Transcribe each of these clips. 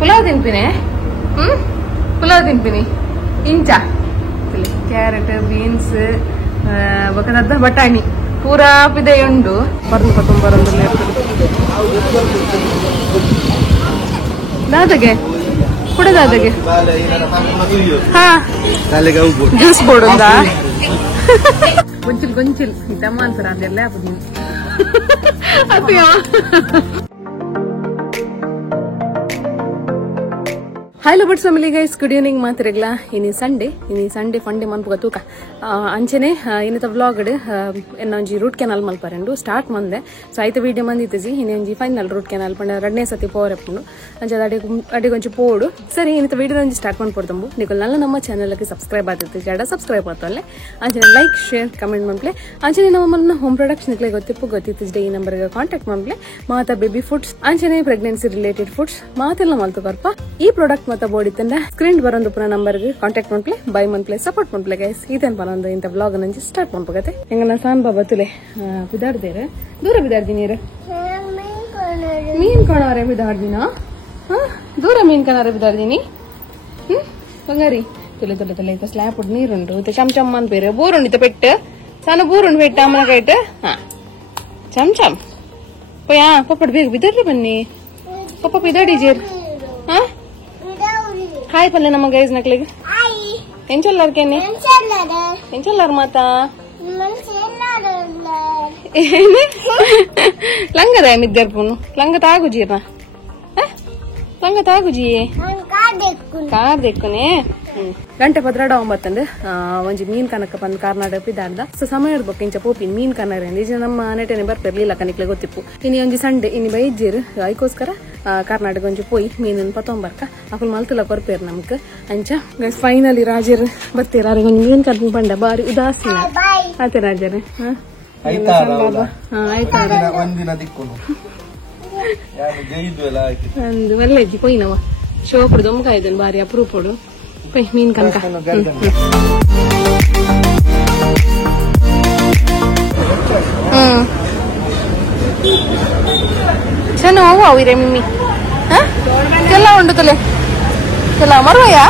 ಪುಲಾವ್ ತಿಂಪಿನಿ ಪುಲಾವ್ ತಿಂಪಿನಿ ಇಂಚ carrot beans ಬಕದ ಬಟಾಣಿ ಪೂರಾ ಪಿದೆ ಉಂಡು ಬರ್ದು ತುಂಬರೊಂದು ದಾದಗೆ ಕೂಡ ದಾದಗೆ ಹಾ ಜ್ಯೂಸ್ ಬೋಡುಂದಾ ಗೊಂಚಿಲ್ ಗೊಂಚಿಲ್ ಇದಮ್ಮ ಅಂತಾರ ಅದೆಲ್ಲ ಅಯ್ಯೋ hello but family guys good evening ಮಾತಿರಗ್ಲ ಇನಿ ಸಂಡೆ ಫಂಡೆ ಮನ್ಪುಗ ತೂಕ ಅಂಚನೆ ಇನ್ನಿತ ವ್ಲಾಗ್ ಒಂಜಿ ರೂಟ್ ಕೆನಾಲ್ ಮಲ್ಪರೆಂಡು ಸ್ಟಾರ್ಟ್ ಮಂದೆ ಸೊ ಐತ ವಿಡಿಯೋ ಮಂದಿತ್ತಜಿ ಇನಿ ಒಂಜಿ ಫೈನಲ್ ರೂಟ್ ಕೆನಾಲ್ ಪಂಡ ರಡ್ನೇ ಸತಿ ಪೋರೆಪ್ಪುಂಡು ಅಂಚದ ಅಡಿಗೊಂಚಿ ಪೋಡು ಸರಿ ಇನ್ನಿತ ವಿಡಿಯೋ ಒಂಜಿ ಸ್ಟಾರ್ಟ್ ಮನ್ಪೊಡ್ತಂಬು ನಿಕುಲ್ ನಲ್ಲ ನಮ್ಮ ಚಾನಲ್ಗೆ ಸಬ್ಸ್ಕ್ರೈಬ್ ಆದಿತ್ತು ಜಾಡ ಸಬ್ಸ್ಕ್ರೈಬ್ ಆತಲ್ಲೇ ಅಂಚನೆ ಲೈಕ್ ಶೇರ್ ಕಮೆಂಟ್ ಮನ್ಪ್ಲೆ ಅಂಚನೆ ನಮ್ಮ ಹೋಮ್ ಪ್ರೊಡಕ್ಷನ್ ಗೊತ್ತಿತ್ತು ಈ ನಂಬರ್ಗೆ ಕಾಂಟ್ಯಾಕ್ಟ್ ಮನ್ಪ್ಲೆ ಮಾತಾ ಬೇಬಿ ಫುಡ್ಸ್ ಅಂಚನೆ ಪ್ರೆಗ್ನೆನ್ಸಿ ರಿಲೇಟೆಡ್ ಫುಡ್ಸ್ ಮಾತೆಲ್ಲ ಮಲ್ತು ಬರ್ಪ ಈ ಪ್ರಾಡಕ್ಟ್ ಮತ್ತ ಬೋಡಿ ತಂಡ ಸ್ಕ್ರೀನ್ ಬರೋದು ಪುನಃ ನಂಬರ್ಗೆ ಕಾಂಟ್ಯಾಕ್ಟ್ ಮನ್ಪ್ಲೆ ಬೈ ಮನ್ಪ್ಲೆ ಸಪೋರ್ಟ್ ಮನ್ಪ್ಲೆ ಗೈಸ್ ಇದೇನ್ ಬರೋದು ಇಂತ ವ್ಲಾಗ್ ನಂಜಿ ಸ್ಟಾರ್ಟ್ ಮನ್ಪಗತ್ತೆ ಹೆಂಗಲ್ಲ ಸಾನ್ ಬಾಬಾ ತುಲೆ ಬಿದಾಡ್ದೇರ ದೂರ ಬಿದಾಡ್ದೀನಿ ಮೀನ್ ಕಾಣಾರೆ ಬಿದಾಡ್ದಿನ ದೂರ ಮೀನ್ ಕಾಣಾರೆ ಬಿದಾಡ್ದೀನಿ ಬಂಗಾರಿ ತುಲೆ ತುಲೆ ತುಲೆ ಇತ್ತ ಸ್ಲ್ಯಾಪ್ ಉಡ್ ನೀರುಂಡು ಇತ್ತ ಚಮ್ ಚಮ್ ಅಂತ ಬೇರೆ ಬೋರುಂಡು ಇತ್ತ ಪೆಟ್ಟು ಸಣ್ಣ ಬೋರುಂಡು ಪೆಟ್ಟು ಅಮ್ಮನ ಕೈಟ್ ಚಮ್ ಚಮ್ ಪಯ್ಯಾ ಪಪ್ಪಡ್ ಬೇಗ ಬಿದಾಡ್ರಿ ಬನ್ನಿ ಪಪ್ಪ ಬಿದಾಡಿ ಜೇರ್ ಹಾಯ್ ಪಲ್ಲೆ ನಮ್ಮ ಗೈಸ್ ನಕ್ಲಿಗೆ ಎಂಚಲ್ಲಾರ್ಕೇನೆ ಎಂಚಲ್ಲಾರ್ ಮಾತಾ ಲಂಗದ ಮಿದ್ದರ್ಪುನು ಲಂಗ ತಾಗುಜೀರ್ನ ಲಂಗ ತಾಗುಜಿಯೇ ಕಾರ್ ದೆಕ್ಕುನೆ ಗಂಟೆ ಪದ್ರಾಡ ಒಂಬತ್ತಂದು ಒಂಜಿ ಮೀನ್ ಕನಕ ಬಂದ್ ಕಾರ್ನಾಟಕ ಪಿದಾಡ್ದ ಸೊ ಸಮಯ ಇರ್ಬೇಕು ಇಂಚ ಪೋಪಿನ್ ಮೀನ್ ಕನ್ನಡ ಈಜ ನಮ್ಮ ನೆಟನೆ ಬರ್ಪಿರ್ಲಿಲ್ಲ ಕನಿಕ್ಲೆ ಗೊತ್ತಿಪ್ಪು ಇನಿ ಒಂಜಿ ಸಂಡೆ ಇನಿ ಬೈಜ್ಜೀರ್ ಅದಕ್ಕೋಸ್ಕರ ಕರ್ನಾಟಕ ಒಂಜಿ ಪೋಯಿ ಮೀನನ್ ಪತ್ತೊಂಬರ್ಕ ಅಕುಲ್ ಮಲ್ತುಲ ಕೊರ್ಪೇರ್ ನಮ್ಕ್ ಅಂಚ ಫೈನಲಿ ರಾಜರ್ ಬರ್ತೀರ ಅವ್ರಿಗೆ ಒಂಜಿ ಮೀನ್ ಕರ್ಕೊಂಡ್ ಬಂಡ ಬಾರಿ ಉದಾಸೀನ ಆತೆ ರಾಜರೇ ಒಂದು ಒಳ್ಳೆಜ್ಜಿ ಪೊಯ್ನವ ಶೋಕುಡು ದೊಂಬ ಕಾಯ್ದನ್ ಬಾರಿ ಅಪರೂಪಡು ಪೈ ಮೀನ್ ಕನಕ ಚೆನ್ನ ಹೋಗು ಅವಿರೆ ಮಿಮ್ಮಿ ಎಲ್ಲ ಉಂಡು ತಲೆ ಎಲ್ಲ ಮರುವಯ್ಯ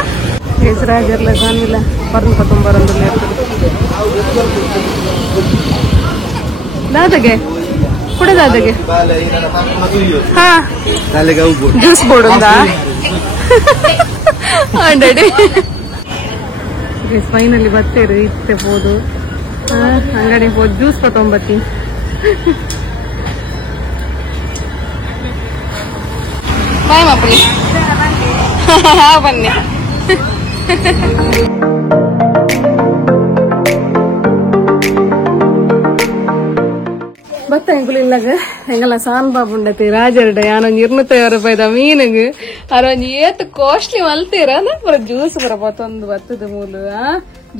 ಹೆಸರಾಗಿರ್ಲ ಕಾಣಿಲ್ಲ ಬರ್ದು ತುಂಬರೊಂದು ದಾದಗೆ ಕೂಡ ದಾದಗೆ ಹಾ ಜ್ಯೂಸ್ ಬೋಡುಂದಾ ಆಲ್ರೆಡಿ ಫೈನಲಿ ಬರ್ತೇರು ಇತ್ತೆ ಹೋದು ಅಂಗಡಿ ಹೋದ್ ಜ್ಯೂಸ್ ತಗೊಂಬತ್ತಿ ಬಾಯ್ ಮಾಪಲಿ ಬನ್ನಿ ಬತ್ತ ಎಂಕುಲಿಲ್ಲಾಗ ಹೆಂಗಲ್ಲ ಸಾನ್ ಬಾಬು ಉಂಡತಿ ರಾಜರ್ಡ ಯಾನೊಂದು 250 ರೂಪಾಯಿದ ಮೀನಿಗೆ ಅರೊಂದು ಏತ್ ಕಾಸ್ಟ್ಲಿ ಮಲ್ತೀರ ಪುರ ಜ್ಯೂಸ್ ಬರ ಬತ್ತೊಂದು ಬತ್ತದ ಮೂಲು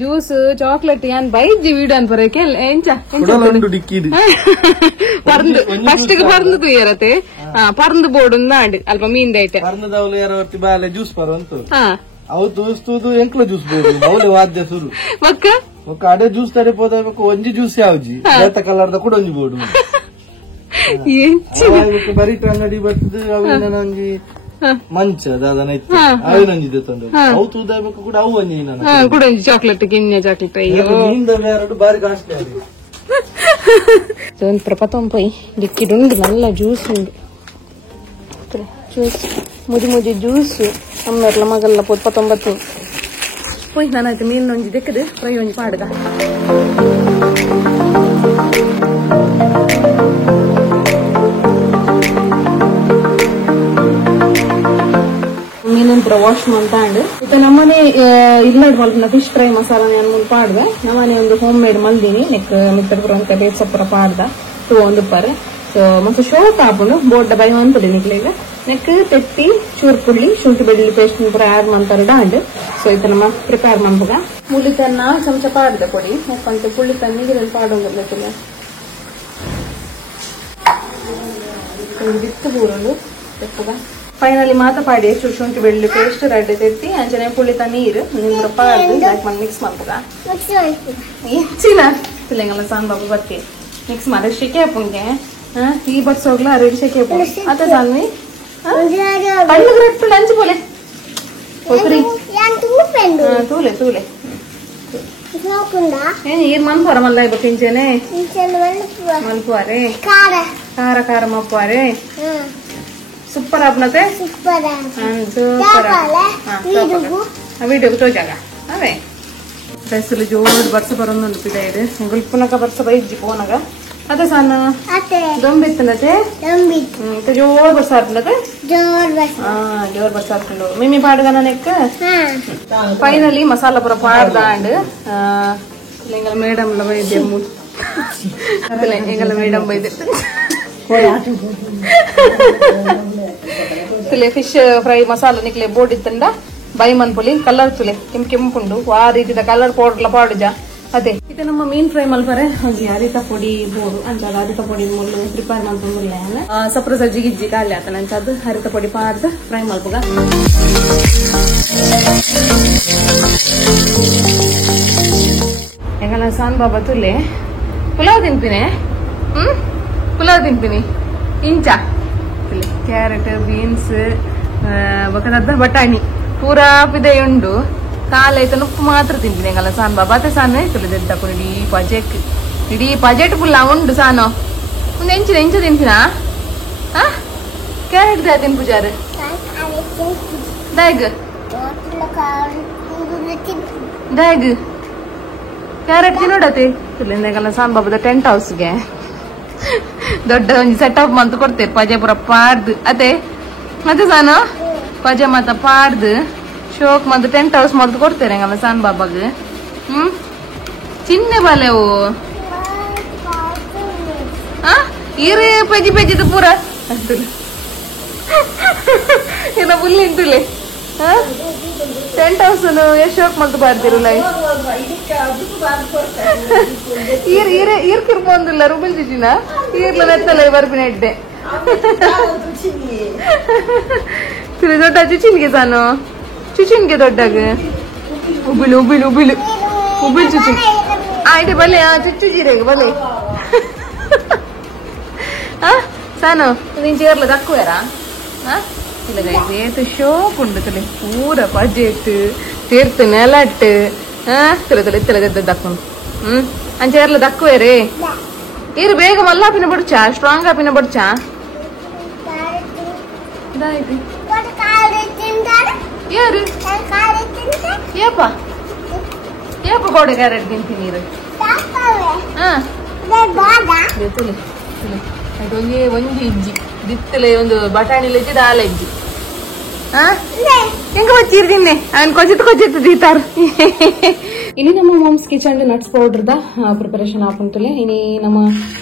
ಜ್ಯೂಸ್ ಚಾಕ್ಲೇಟ್ ಯಾನ್ ಬೈಜಿ ವೀಡು ಅನ್ಪರಕ್ಕೆ ಎಂಚ ಪರ್ದು ಫಸ್ಟ್ ಪರ್ದು ತುಯ್ಯರತೆ ಪರ್ದು ಬೋರ್ಡ್ ಆಡಿ ಅಲ್ಪ ಮೀನ್ ದೈಟೆ ಜ್ಯೂಸ್ ಪರಂತು ಅವು ತೂಸ್ತುದು ಎಂಕ್ಲ ಜ್ಯೂಸ್ ಬೋದು ವಾದ್ಯ ಸುರು ಮಕ್ಕ ఒక అడే జ్యూస్ తడిపోతాకు ಒಂಜಿ ಜ್ಯೂಸ್ ಯಾವ್ಜಿ ಬೇತ ಕಲರ್ದ ಕೂಡ ಒಂಜಿ ಬೋಡು ಬರೀ ಅಂಗಡಿ ಬರ್ತದೆ ಅವಿನ ಒಂಜಿ ಮಂಚ ದಾದನ ಇತ್ತು ಅವಿನೊಂಜಿ ದೆತ್ತಂಡು ಅವು ತೂದಾಬೇಕು ಕೂಡ ಅವು ಒಂಜಿ ಕೂಡ ಒಂಜಿ ಚಾಕ್ಲೇಟ್ ಗಿನ್ನೆ ಚಾಕ್ಲೇಟ್ ಅಯ್ಯೋ ನಿಂದ ಎರಡು ಬಾರಿ ಕಾಸ್ಟ್ಲಿ ಆಗಿ ಒಂದು ಪ್ರಪತೊಂಪೈ ಲಿಕ್ಕಿಡುಂಡು ನಲ್ಲ ಜ್ಯೂಸ್ ಉಂಡು ಜ್ಯೂಸ್ ಮುದಿ ಜ್ಯೂಸ್ ಅಮ್ಮೆರ್ಲ ಮಗಲ್ಲ 19 പോയി ഞാനായിട്ട് മീനൊഞ്ചി തെക്കത് ഫ്രൈ ഒഞ്ചി പാടുക ಮೀನನ್ ಪುರ ವಾಶ್ ಮಾಡ್ತಾಂಡು ಇತ್ತ ನಮ್ಮನೆ ಇಲ್ಲಡ್ ಮಲ್ಪನ ಫಿಶ್ ಫ್ರೈ ಮಸಾಲ ನಾನು ಮುಂದೆ ಪಾಡ್ದೆ ನಮ್ಮನೆ ಒಂದು ಹೋಮ್ ಮೇಡ್ ಮಲ್ದಿನಿ ನೆಕ್ ಮಿತ್ತರ್ ಪುರ ಅಂತ ಬೇಸ್ ಪುರ ಪಾಡ್ದ ಟೂ ಒಂದು ಪರ್ ಸೊ ಮತ್ತೆ ಶೋಕ್ ಹಾಕೊಂಡು ಬೋರ್ಡ್ ಬೈ ಅಂತದೆ ನಿಕ್ಲಿಗ ನೆಕ್ ತೆತ್ತಿ ಚೂರ್ ಪುಳ್ಳಿ ಶುಂಠಿ ಬೆಳ್ಳುಳ್ಳಿ ಪೇಸ್ಟ್ ಪುರ ಆಡ್ ಮಾಡ್ತಾರೆ ಡಾಂಡ್ ಸೊ ಇತ್ತ ನಮ್ಮ ಪ್ರಿಪೇರ್ ಮಾಡ್ಬೋದ ಮುಳಿತನ್ನ ಚಮಚ ಪಾಡ್ದೆ ಕೊಡಿ ನೆಕ್ಕಂತ ಪುಳ್ಳಿ ತನ್ನ ನೀರಲ್ಲಿ ಪಾಡೋಂಗಿಲ್ಲ ಬಿತ್ತು ಬೂರಲು ತೆಪ್ಪುಗ ಫೈನಲಿ ಮಾತ ಪಾಡಿ ಶುಂಠಿ ಬೆಳ್ಳುಳ್ಳಿ ಪೇಸ್ಟ್ ರೆಡ್ ತೆತ್ತಿ ಅಂಚನೆ ಪುಳಿತ ನೀರು ನಿಮ್ಗೆ ಪಾಡ್ದು ಮಿಕ್ಸ್ ಮಾಡ್ಬೋದ ಹೆಚ್ಚಿನ ತಿಲ್ಲಂಗಲ್ಲ ಸಾನ್ ಬಾಬು ಬತ್ತಿ ಮಿಕ್ಸ್ ಮಾಡಿ ಶೆಕೆ ಹಾಪುಂಗೆ ಈ ಬಡ್ಸೋಗ್ಲ ರೆಡಿ ಶೆಕೆ ಹಾಪು ಅದ ಸಾನ್ವಿ ಕಣ್ಣು ರಟ್ಟು ಲಂಚ್ ఒకరి తూలే తూలే ఏం మనుకోరా మళ్ళీ పింఛనే మలుపువారే కార కార మప్పువారే సూపర్ ఆపనతే సూపర్ వీడియోకి ತೋಜಾಗ ಅವೇ ಡ್ರೆಸ್ಸಲ್ಲಿ ಜೋರು ಬರ್ಸ ಬರೋದು ಪಿದಾಯಿದೆ ಗುಲ್ಪುನಕ ಬರ್ಸ ಬೈಜ್ಜಿ ಪೋನಗ ಅದೇ ಸಣ್ಣ ದೊಂಬಿತ್ತನತೆ ಜೋರ್ ಬರ್ಸ ಆರ್ಪನತೆ ಜೋರ್ ಬರ್ಸ ಆರ್ಪಂಡು ಮಿಮ್ಮಿ ಪಾಡ್ಗನ ನೆಕ್ಕ ಫೈನಲಿ ಮಸಾಲ ಪುರ ಪಾಡ್ದಾಂಡ್ ಎಂಗಲ ಮೇಡಮ್ ಬೈದೆ ಎಂಗಲ ಮೇಡಮ್ ಬೈದೆ ಫಿಶ್ ಫ್ರೈ ಮಸಾಲ ನಿಕ್ಲೆ ಬೋರ್ಡ್ ಇತ್ತಂಡ ಬೈ ಮನ್ಪುಲಿ ಕಲರ್ ತುಲೆ ಕೆಂಪುಂಡು ಆ ರೀತಿದ ಕಲರ್ ಪೌಡರ್ ಪಾಡುಜ ಅದೇ ಇದು ನಮ್ಮ ಮೀನ್ ಫ್ರೈ ಮಲ್ಪರೆ ಅರಿತ ಪೊಡಿ ಬೋಡು ಅಂಚದ ಅರಿತ ಪೊಡಿ ಮುಳ್ಳು ಪ್ರಿಪೇರ್ ಮಲ್ಪುಲ್ಲ ಸಪ್ರ ಸಜ್ಜಿ ಗಿಜ್ಜಿ ಖಾಲಿ ಆತನ ಅಂಚದು ಅರಿತ ಪೊಡಿ ಪಾಡ್ದು ಫ್ರೈ ಮಲ್ಪುಗ ಎಂಗಲ ಸಾನ್ ಬಾಬಾ ತುಲೆ ಪುಲಾವ್ ತಿಂತೀನಿ ಪುಲಾವ್ ತಿಂತೀನಿ ಇಂಚ ಕ್ಯಾರೆಟ್ ಬೀನ್ಸ್ ಬಕದ ಬಟಾಣಿ ಪೂರಾ ಪಿದೆ ಉಂಡು ಕಾಲೈತ ಉಪ್ಪು ಮಾತ್ರ ತಿಂತೀನಿ ಎಂಗಲ್ಲ ಸಾನ್ ಬಾಬಾ ಅತ್ತೆ ಸಾನೆ ತುಳಿದ ಇಡೀ ಪಜೆಟ್ ಪುಲ್ಲ ಉಂಡು ಸಾನು ಒಂದು ಎಂಚ ತಿಂತೀನಾ ಕ್ಯಾರೆಟ್ ದ ತಿನ್ ಪೂಜಾರು ದಾಗ್ ದಾಗ್ ಕ್ಯಾರೆಟ್ ತಿನ್ನೋಡತಿ ತುಳಿಂದೆಗಲ್ಲ ಸಾನ್ ಬಾಬಾದ ಟೆಂಟ್ ಹೌಸ್ಗೆ ದೊಡ್ಡ ಒಂದು ಸೆಟಪ್ ಮಂತ್ ಕೊಡ್ತೇವೆ ಪಜೆ ಪುರ ಪಾಡ್ದು ಅದೇ ಮತ್ತೆ ಸಾನು ಪಜೆ ಮತ್ತ ಪಾಡ್ದು ಶೋಕ್ ಮತ್ತೆ ಟೆಂಟ್ ಹೌಸ್ ಮಾಡ್ದು ಕೊಡ್ತೇನೆ ಹಂಗಲ್ಲ ಸಾನ್ ಬಾಬಾಗ ಚಿನ್ನೆ ಬಾಲೆವು ಈರೇ ಪಜಿ ಪಜಿದು ಪೂರ ಏನ ಫುಲ್ ಇಂಟುಲೆ ಟೆಂಟ್ ಹೌಸ್ ಎಷ್ಟು ಶೋಕ್ ಮಾಡ್ದು ಪಾಡ್ತಿರಲ್ಲ ಈರ್ ಕಿರ್ಕೊಂದಿಲ್ಲ ರುಬಲ್ ಜಿಜಿನ ಈರ್ಲ ನೆತ್ತಲ್ಲ ಬರ್ಪಿನ ಇಡ್ಡೆ ದೊಡ್ಡ ಚುಚಿನ್ಗೆ ಸಾನು ಚುಚಿನ್ಗೆ ದೊಡ್ಡಾಗ ಉಬ್ಬಿಲು ಉಬ್ಬಿಲು ಉಬ್ಬಿಲು ಉಬ್ಬಿಲ್ ಚುಚಿನ್ ಆಯ್ತು ಬಲೆ ಚುಚ್ಚು ಜೀರೆಗೆ ಬಲೆ ಸಾನು ನೀನ್ ಚೇರ್ಲ ದಕ್ಕುವಾರ ಇಲ್ಲ ಗೈಸ್ ಏತು ಶೋಕ್ ಉಂಡು ತಲೆ ಪೂರ ಬಜೆಟ್ ತೀರ್ತು ನೆಲಟ್ ತಲೆ ದಕ್ಕೊಂಡು ಅಂಚೇರ್ಲ ದಕ್ಕುವೇರೆ ಈರು ಬೇಗ ಮಲ್ಲಾಪಿನ ಬಡ್ಚಾ ಸ್ಟ್ರಾಂಗ್ ಆಪಿನ ಬಡ್ಚಾ ಯಾರು ಏಪ ಏಪ ಗೋಡೆ ಕ್ಯಾರೆಟ್ ತಿಂತೀನಿ ನೀರು ಒಂದೇ ಒಂದು ಇಜ್ಜಿ ದಿತ್ತಲೆ ಒಂದು ಬಟಾಣಿಲೆ ಇಜ್ಜಿ ದಾಲ ಇಜ್ಜಿ ಹೆಂಗ ಬಚ್ಚಿರ್ ತಿನ್ನೆ ಅವನ್ ಕೊಚ್ಚಿತ್ತು ದೀತಾರ ಇನಿ ನಮ್ಮ ಮಾಮ್ಸ್ ಕಿಚನ್ ನಟ್ಸ್ ಪೌಡರ್ದ ಪ್ರಿಪರೇಷನ್ ಆಪುಂಟಲೆ ಇನಿ ನಮ್ಮ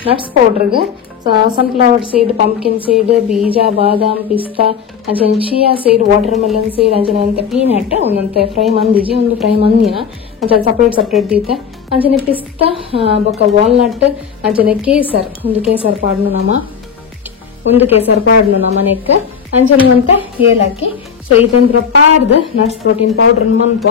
ನಟ್ಸ್ ಪೌಡರ್ಗೆ ಸನ್ಫ್ಲವರ್ ಸೀಡ್ ಪಂಪ್ಕಿನ್ ಸೀಡ್ ಬೀಜ ಬಾದಾಮ್ ಪಿಸ್ತಾ ಅಂಚನೆ chia seed watermelon seed ಅಂಚನೆ ಅಂತ ಪೀನಟ್ ಒಂದಂತೆ ಫ್ರೈ ಮಂದಿಜಿ ಒಂದು ಫ್ರೈ ಮಂದಿನ ಅಂಚನೆ ಸಪ್ರೇಟ್ ದೀತೆ ಅಂಚನೆ ಪಿಸ್ತಾ ಬೊಕ್ಕ ವಾಲ್ನಟ್ ಅಂಚನೆ ಕೇಸರ್ ಒಂದು ಕೇಸರ್ ಪಾಡ್ನು ನಮ್ಮ ನೆಕ್ ಅಂಚನೆ ಅಂತ ಏಲಕ್ಕಿ ಸೊ ಇದಂದ್ರ ಪಾಡ್ದು ನಟ್ಸ್ ಪ್ರೋಟೀನ್ ಪೌಡರ್ ಮನ್ಪ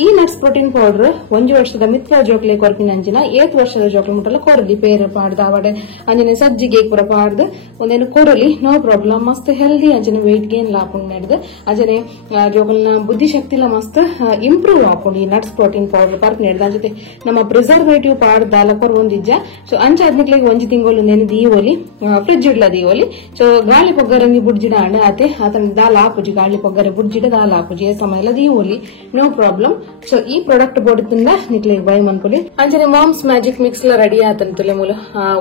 ಈ ನಟ್ಸ್ ಪ್ರೋಟೀನ್ ಪೌಡರ್ 1 ವರ್ಷದ ಮಿತ್ರ ಜೋಕ್ಲೆ ಕೊರ್ಪಿನ ಅಂಜಿನ 8 ವರ್ಷದ ಜೋಕ್ಲೆ ಮುಟ್ಟಲ್ಲ ಕೊರಲಿ ಪೇರು ಪಾಡ್ದ ಅವಡೆ ಅಂಜನೆ ಸಜ್ಜಿಗೆ ಪುರ ಪಾಡ್ದು ಒಂದೇನು ಕೊರಲಿ ನೋ ಪ್ರಾಬ್ಲಮ್ ಮಸ್ತ್ ಹೆಲ್ದಿ ಅಂಜನೆ ವೆಯ್ಟ್ ಗೇನ್ ಲಾಪುಂಡ್ ನಡೆದು ಅಂಜನೆ ಜೋಕಲ್ನ ಬುದ್ಧಿಶಕ್ತಿಲ ಮಸ್ತ್ ಇಂಪ್ರೂವ್ ಆಪುಂಡು ಈ ನಟ್ಸ್ ಪ್ರೋಟೀನ್ ಪೌಡರ್ ಪರ್ಪ್ ನಡೆದ ಅಂಜತೆ ನಮ್ಮ ಪ್ರಿಸರ್ವೇಟಿವ್ ಪಾಡ್ದಾಲ ಕೊರ್ವೊಂದಿಜ್ಜ ಸೊ ಅಂಚ ಆದ್ಮಿಕ್ಲೆಗೆ 1 ತಿಂಗಳು ನೆನೆ ದೀವೊಲಿ ಫ್ರಿಡ್ಜ್ ಇಡ್ಲ ದೀವೊಲಿ ಸೊ ಗಾಳಿ ಪೊಗ್ಗರಂಗಿ ಬುಡ್ಜಿಡ ಅಂಡ ಅತೆ ಆತನ ದಾಲ ಆಪುಜಿ ಗಾಳಿ ಪೊಗ್ಗರೆ ಬುಡ್ಜಿಡ ದಾಲ ಆಪುಜಿ ಏ ಸಮಯ ದೀವೊಲಿ ನೋ ಪ್ರಾಬ್ಲಮ್ ಸೊ ಈ ಪ್ರಾಡಕ್ಟ್ ಬೋಡಿಂದ ನಿಕ್ಲಿಗೆ ಬೈ ಮನ್ಕೊಲಿ ಅಂಜನೆ ಮಾಮ್ಸ್ ಮ್ಯಾಜಿಕ್ ಮಿಕ್ಸ್ ರೆಡಿ ಆತಂತಲೆ ಮೂಲ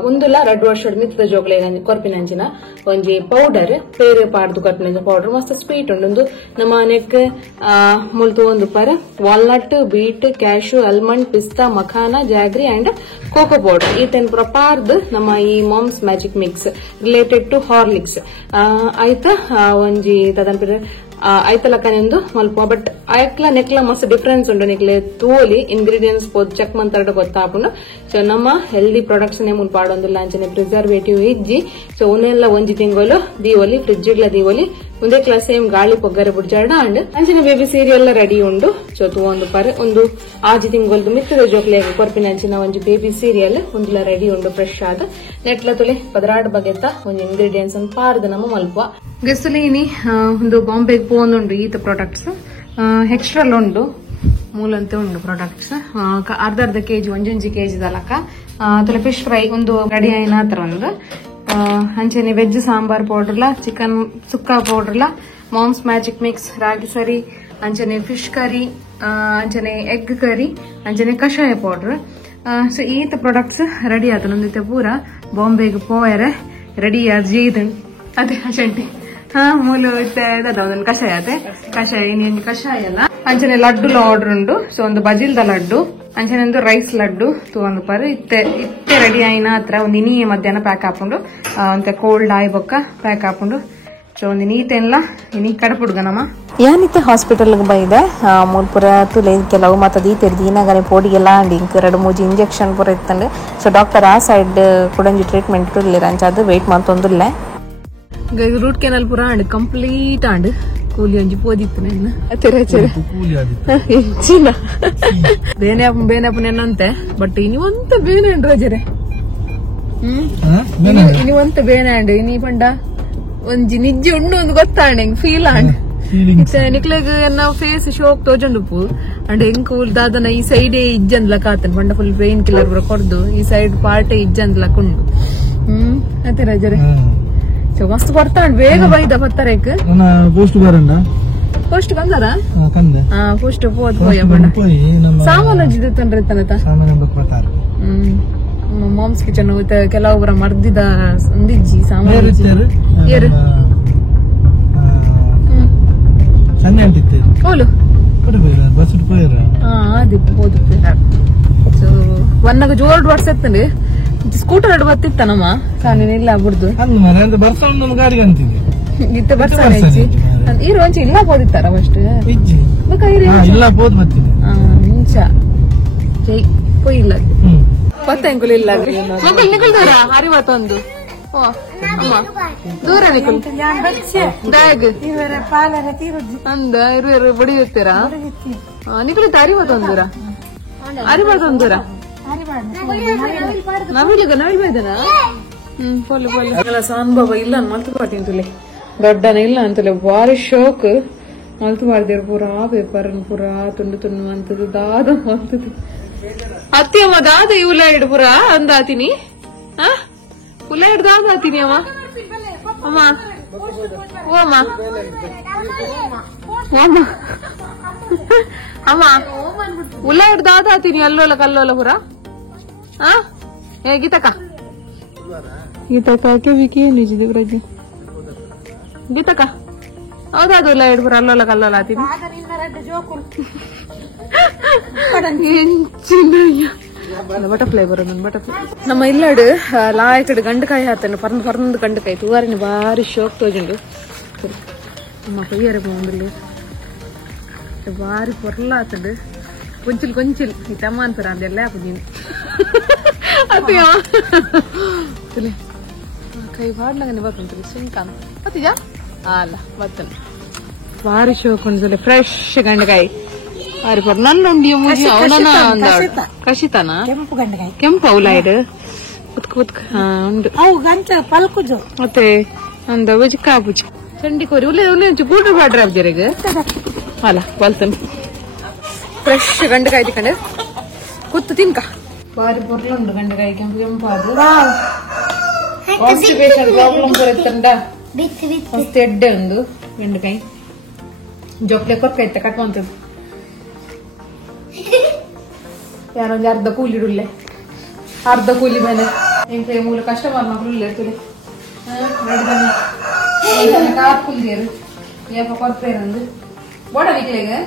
ಒಂದುಲ 2 ವರ್ಷದ ಮಿತ್ರದ ಜೋಕ್ಲೆ ಕೊರ್ಪಿನ ಅಂಜಿನ ಒಂಜಿ ಪೌಡರ್ ಪೇರೆ ಪಾಡ್ದು ಕೊರ್ಪಿನ ಪೌಡರ್ ಮಸ್ತ್ ಸ್ವೀಟ್ ಉಂಡು ನಮ್ಮ ನೆಕ್ ಮುಲ್ತು ಒಂದು ಪರ ವಾಲ್ನಟ್ ಬೀಟ್ ಕ್ಯಾಶು ಆಲ್ಮಂಡ್ ಪಿಸ್ತಾ makhana jaggery and cocoa powder ಈ ತೆನ್ ಪುರ ಪಾರ್ದು ನಮ್ಮ ಈ mom's magic mix related to Horlicks ಆಯ್ತಾ ಒಂಜಿ ತದನ್ ಐತಲಕ್ಕನೆಂದು ಮಲ್ಪ ಬಟ್ ಐಕ್ಲ ನೆಕ್ಲ ಮಸ್ತ್ ಡಿಫರೆನ್ಸ್ ಉಂಡು ನಿಕ್ಲೆ ತೋಲಿ ಇಂಗ್ರೀಡಿಯೆಂಟ್ಸ್ ಪೋದ್ ಚೆಕ್ ಮಂತಾಡ ಗೊತ್ತಾಪುಂಡು ಸೊ ನಮ್ಮ ಹೆಲ್ದಿ ಪ್ರಾಡಕ್ಟ್ಸ್ ನೇ ಮುಲ್ಪ ಆಡೊಂದಿಲ್ಲ ಅಂಚನೆ ಪ್ರಿಸರ್ವೇಟಿವ್ ಇಜ್ಜಿ ಸೊ ಉನ್ನೆಲ್ಲ 1 ತಿಂಗಳು ದೀವೊಲಿ ಫ್ರಿಡ್ಜ್ ಇಡ್ಲ ದೀವೊಲಿ ಒಂದೇ ಕ್ಲಾಸ್ ಸೇಮ್ ಗಾಳಿ ಪೊಗ್ಗರೆ ಬುಡ್ಜಾಡ ಅಂಡ್ ಅಂಚನೆ ಬೇಬಿ ಸೀರಿಯಲ್ ರೆಡಿ ಉಂಡು ಸೊ ಒಂದು ಪರ ಒಂದು 6 ತಿಂಗಳು ಮಿತ್ತದ ಜೋಕ್ಲೆ ಕೊರ್ಪಿನ ಅಂಚಿನ ಒಂಜಿ ಬೇಬಿ ಸೀರಿಯಲ್ ಒಂದಿಲ್ಲ ರೆಡಿ ಉಂಡು ಫ್ರೆಶ್ ಆದ ನೆಟ್ಲ ತುಲೆ ಪದರಾಡ್ ಬಗೆತ ಒಂದು ಇಂಗ್ರೀಡಿಯೆಂಟ್ಸ್ ಅನ್ನು ಪಾರ್ದು ನಮ್ಮ ಮಲ್ಪ ಗೆಸ್ತುಲಿ ಇನಿ ಒಂದು ಬಾಂಬೆಗೆ ಪೋಂದುಂಡು ಈತ ಪ್ರಾಡಕ್ಟ್ಸ್ ಎಕ್ಸ್ಟ್ರಲ್ ಉಂಡು ಮೂಲಂತೆ ಉಂಡು ಪ್ರಾಡಕ್ಟ್ಸ್ ಅರ್ಧ ಕೆಜಿ ಒಂಜೊಂಜಿ ಕೆಜಿ ದಲಕ ಅದ್ರ ಫಿಶ್ ಫ್ರೈ ಒಂದು ರೆಡಿ ಆಯ್ನ ಹತ್ರ ಒಂದು ಅಂಚನೆ ವೆಜ್ ಸಾಂಬಾರ್ ಪೌಡರ್ಲ ಚಿಕನ್ ಸುಕ್ಕ ಪೌಡರ್ಲ ಮಾಮ್ಸ್ ಮ್ಯಾಜಿಕ್ ಮಿಕ್ಸ್ ರಾಗಿ ಸರಿ ಅಂಚನೆ ಫಿಶ್ ಕರಿ ಅಂಚನೆ ಎಗ್ ಕರಿ ಅಂಚನೆ ಕಷಾಯ ಪೌಡರ್ ಸೊ ಈತ ಪ್ರಾಡಕ್ಟ್ಸ್ ರೆಡಿ ಆತ ನಂದಿತ್ತೆ ಪೂರ ಬಾಂಬೆಗೆ ಪೋಯರೆ ರೆಡಿ ಆದ ಅದೇ ಅಶಂಟಿ ಮೂಲು ಒಂದೊಂದು ಕಷಾಯ ಅದೇ ಕಷಾಯ ಇನ್ನೇನು ಕಷಾಯ ಅಲ್ಲ ಅಂಚನೆ ಲಡ್ಡು ಆರ್ಡರ್ ಉಂಡು ಸೊ ಒಂದು ಬಜಿಲ್ದ ಲಡ್ಡು ಅಂಚನೆ ಒಂದು ರೈಸ್ ಲಡ್ಡು ತಗೊಂಡು ಪಾರು ಇತ್ತೆ ರೆಡಿ ಆಯ್ನ ಹತ್ರ ಒಂದು ಇನಿ ಮಧ್ಯಾಹ್ನ ಪ್ಯಾಕ್ ಹಾಕೊಂಡು ಅಂತ ಕೋಲ್ಡ್ ಆಯ್ ಬೊಕ್ಕ ಪ್ಯಾಕ್ ಹಾಕೊಂಡು ಸೊ ಒಂದು ನೀತೆಲ್ಲ ಇನಿ ಕಡಪುಡ್ಗನಮ್ಮ ಏನಿತ್ತೆ ಹಾಸ್ಪಿಟಲ್ಗೆ ಬೈದೆ ಮೂಲ್ಪುರ ತುಲೆ ಕೆಲವು ಮತ್ತದು ಈ ತೆರೆದು ಈನಾಗನೆ ಪೋಡಿಗೆಲ್ಲ ಅಂಡಿ ಇಂಕ 2-3 ಇಂಜೆಕ್ಷನ್ ಪೂರ ಇತ್ತಂಡೆ ಸೊ ಡಾಕ್ಟರ್ ಆ ಸೈಡ್ ಕುಡಂಜಿ ಟ್ರೀಟ್ಮೆಂಟ್ ಇರಲಿಲ್ಲ ಅಂಚದು ವೆಯ್ಟ್ ಮಾಡ್ತೊಂದಿಲ್ಲ ರೂಟ್ ಕೆನಲ್ ಪೂರ ಅಂಡ್ ಕಂಪ್ಲೀಟ್ ಅಂಡ್ ಕೂಲಿ ಒಂಜಿ ಪೋದಿತ್ತು ನಾನು ಹೆಚ್ಚಿನ ಬೇನೆಪ್ಪ ನೆನಂತೆ ಬಟ್ ಇನಿವಂತ ಬೇನೆ ಅಂಡ್ ರಜರೆ ಇನಿವಂತ ಬೇನೆ ಅಂಡ್ ಇನಿ ಪಂಡ ಒಂಜಿ ನಿಜ್ಜೆ ಉಂಡು ಒಂದು ಗೊತ್ತಾಂಡ್ ಹೆಂಗ್ ಫೀಲ್ ಆಂಡ್ ನಿಕ್ಲೆಗ್ ಎನ್ನ ಫೇಸ್ ಶೋಕ್ ತೋಜಂಡುಪು ಅಂಡ್ ಹೆಂಗ್ ಕೂಲ್ ದಾದನ ಈ ಸೈಡೇ ಇಜ್ಜಂದ್ಲ ಕಾತನ್ ಪಂಡ ಫುಲ್ ಪೇನ್ ಕಿಲ್ಲರ್ ಬರ ಕೊಡ್ದು ಈ ಸೈಡ್ ಪಾರ್ಟೇ ಇಜ್ಜಂದ್ಲ ಕುಂಡು ಅತ್ತೆ ರಜರೆ ಸೊ ಮಸ್ತ್ ಬರ್ತಾಂಡ್ ಬೇಗ ಬೈದ ಬತ್ತರೇಕ್ ಪೋಸ್ಟ್ ಬಂದದ ಪೋಸ್ಟ್ ಪೋದ್ ಪೋಯ ಪಂಡ ಸಾಮಾನು ಜಿತ್ತಂಡ್ರೆ ತನತ ಮಾಮ್ಸ್ ಕಿಚನ್ ಕೆಲವೊಬ್ಬರ ಮರ್ದಿದ ಒಂದಿಜ್ಜಿ ಸಾಮಾನು ಓಲು ಅದೇ ಹೋದು ಸೊ ಒನ್ನಗ ಜೋರ್ಡ್ ವರ್ಷ ಎತ್ತಂಡಿ ಸ್ಕೂಟರ್ ಅಡ್ ಬತ್ತಿತ್ತನಮ್ಮ ಸಾನಿನಿಲ್ಲ ಬಿಡ್ದು ಇತ್ತ ಬರ್ಸ ಇರು ಒಂಚ ಇಲ್ಲ ಹೋದಿತ್ತಾರ ಫಸ್ಟ್ ಇಂಚ ಜೈ ಪೊಯ್ಯಿಲ್ಲ ಪತ್ತಂಕುಲು ಇಲ್ಲ ಮಕ್ಕಳು ನಿಕಲ್ದಾರ ಅರಿವತ್ತೊಂದು ದೂರ ನಿಕಲ್ ಬ್ಯಾಗ್ ಅಂದ ಇರು ಬಡಿಯುತ್ತೀರಾ ನಿಕಲಿತ ಅರಿವತ್ತೊಂದೂರ ಅರಿವತ್ತೊಂದೂರ ನವಿಲ್ ಬೈದನ ಪೊಲ್ಲು ಪೊಲ್ಲು ಸಾನ್ಬಾಬ ಇಲ್ಲ ಮಲ್ತು ಪಾಟಿಂತುಲೆ ದೊಡ್ಡನ ಇಲ್ಲ ಅಂತಲೆ ಬಾರಿ ಶೋಕ್ ಮಲ್ತು ಪಾಡ್ದಿರು ಪೂರಾ ಪೇಪರ್ ಪೂರಾ ತುಂಡು ತುಂಡು ಅಂತದ್ದು ದಾದ ಅಂತದ್ದು ಅತ್ತಿಯಮ್ಮ ದಾದ ಇವುಲ ಇಡು ಪುರ ಅಂದಾತೀನಿ ಉಲ ಇಡು ದಾದ ಆತೀನಿ ಅಮ್ಮ ಅಮ್ಮ ಓ ಅಮ್ಮ ಅಮ್ಮ ಉಲ ಇಡು ದಾದ ಆತೀನಿ ಅಲ್ಲೋಲ ಕಲ್ಲೋಲ ಪುರ ಗೀತಕ್ಕ ಗೀತಕ್ಕ ವಿಕಿ ನಿಜಿದೆ ಪ್ರಜ್ಞೆ ಗೀತಕ್ಕ ಹೌದಾದು ಉಲ ಇಡು ಪುರ ಅಲ್ಲೋಲ ಕಲ್ಲೋಲ ಆತೀನಿ ಬಟರ್ಫ್ಲೈ ಬರೋದು ಬಟರ್ಫ್ಲೈ ನಮ್ಮ ಇಲ್ಲಡು ಲಾಯಕಡು ಗಂಡಕಾಯಿ ಹಾತಂಡು ಪರಂದು ಗಂಡಕಾಯಿ ತೂವಾರಿನ ಬಾರಿ ಶೋಕ್ ತೋಜುಂಡು ನಮ್ಮ ಕೊಯ್ಯರೆ ಬಂದು ಬಾರಿ ಪೊರ್ಲ ಆತಂಡು ಕೊಂಚಿಲ್ ಈ ತಮ್ಮ ಪುರ ಅಂದೆಲ್ಲ ಹಾಕುದೀನಿ ಅತಿಯ ಕೈ ಬಾಡ್ಲಂಗನೆ ಬರ್ತಂತ ಸುಂಕಾನ ಅತಿಜಾ ಅಲ್ಲ ಬರ್ತನೆ ಬಾರಿ ಶೋಕ್ ಉಂಟು ಫ್ರೆಶ್ ಗಂಡಕಾಯಿ ನನ್ನ ಕಶಿತಾನ ಕೆಂಪು ಅವಲಾಯ್ಡು ಉಂಡು ಮತ್ತೆ ಒಂದು ಬುಜ್ಕ ಬುಜ್ ಚಂಡಿ ಕೋರಿ ಉಲ್ಲೆ ಗೂಡ್ರು ಬಾಡ್ರ ಜರೆಗೆ ಅಲ್ಲ ಬಲ್ತನ್ ಫ್ರೆಶ್ ಗಂಡಕಾಯಿ ತಿಕ್ಕಂಡು ಕುತ್ತು ತಿನ್ಕ ಬಾರಿ ಪೊರ್ಲ ಉಂಡು ಗಂಡಕಾಯಿ ಕೆಂಪು ಕೆಂಪಾದು ಕಾನ್ಸ್ಟಿಪೇಷನ್ ಪ್ರಾಬ್ಲಮ್ ಬರುತ್ತಂಡ ಮಸ್ತ್ ಎಡ್ಡೆ ಉಂಡು ಗಂಡಕಾಯಿ ಜೊಪ್ಲೆ ಕೊಕ್ಕೈತೆ ಕಟ್ಕೊಂತದ್ದು ಯಾರೊಂದು ಅರ್ಧ ಕೂಲಿಡುಲ್ಲೆ ಅರ್ಧ ಕೂಲಿ ಮನೆ ಎಂಟೆ ಮೂಲ ಕಸ್ಟಮರ್ ಮಕ್ಕಳು ಇಲ್ಲ ತುಲೆ ಕಾರ್ ಕುಲ್ದಿಯರು ಏಪ ಕೊಡ್ತೇರಂದು ಬೋಡ ನಿಕ್ಲೆಗೆ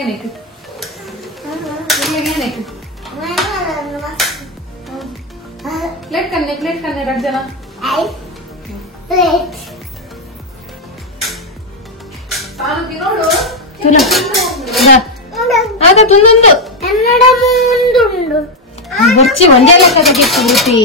ಏನಕ್ಕೆ ಏನಕ್ಕೆ ಪ್ಲೇಟ್ ಕನ್ನೆ 2 ಜನ ನೋಡು ಅದೊಂದು ಬರ್ಚಿ ಒಂದೇ ಲೆಕ್ಕ ವೃತ್ತಿ